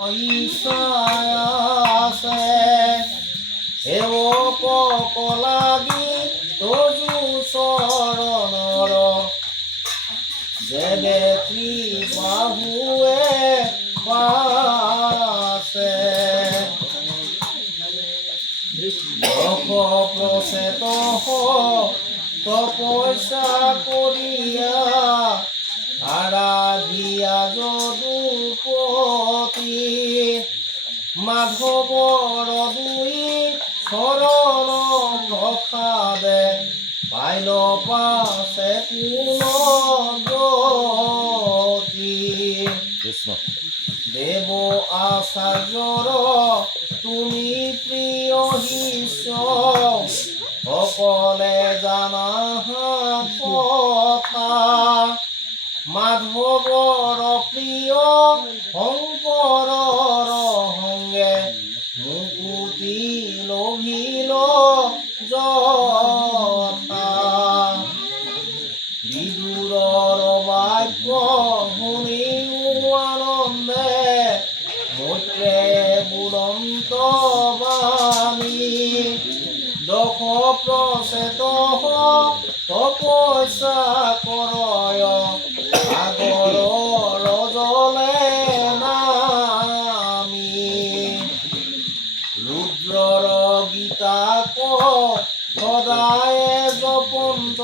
ইছায়াছে এও পকলাগি তজু চৰণৰ যেনে ত্ৰিবাহুৱে পাছে দশ প্ৰচেত তপস্যা কৰিয়া আৰাধিয়া যদুপতি মাধৱৰ দুই চৰণ প্ৰসাদে পাইল পাছে পুনগতি দেৱ আচাৰ্যৰ তুমি প্ৰিয় শিষ্য সকলে জানা কথা মাধৱৰ প্ৰিয় শংকৰৰ সংগে মুকুতি লভিল যথা বিদুৰৰ বাক্য শুনিও আনন্দে মৈত্ৰে বুলন্ত বাণী দশ প্ৰচেত তপস্যা কৰয় সাগৰৰ জলে নামি ৰুদ্ৰৰ গীতাক সদায় জপন্ত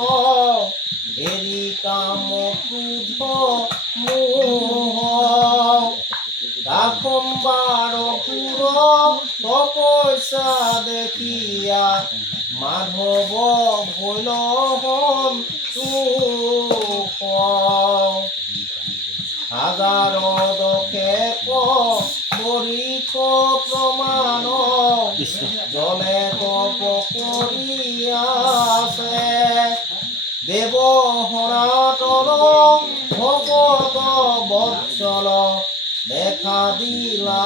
এৰি কাম ক্ৰোধ মোহ দাসম্বাৰ সুৰ তপস্যা দেখিয়া মাধৱ ভৈল সন্তোষ হাজাৰ দশে বৰিষ প্ৰমাণ জলে তপ কৰিয়াছে দেৱ সনাতন ভগত বৎসল দেখা দিলা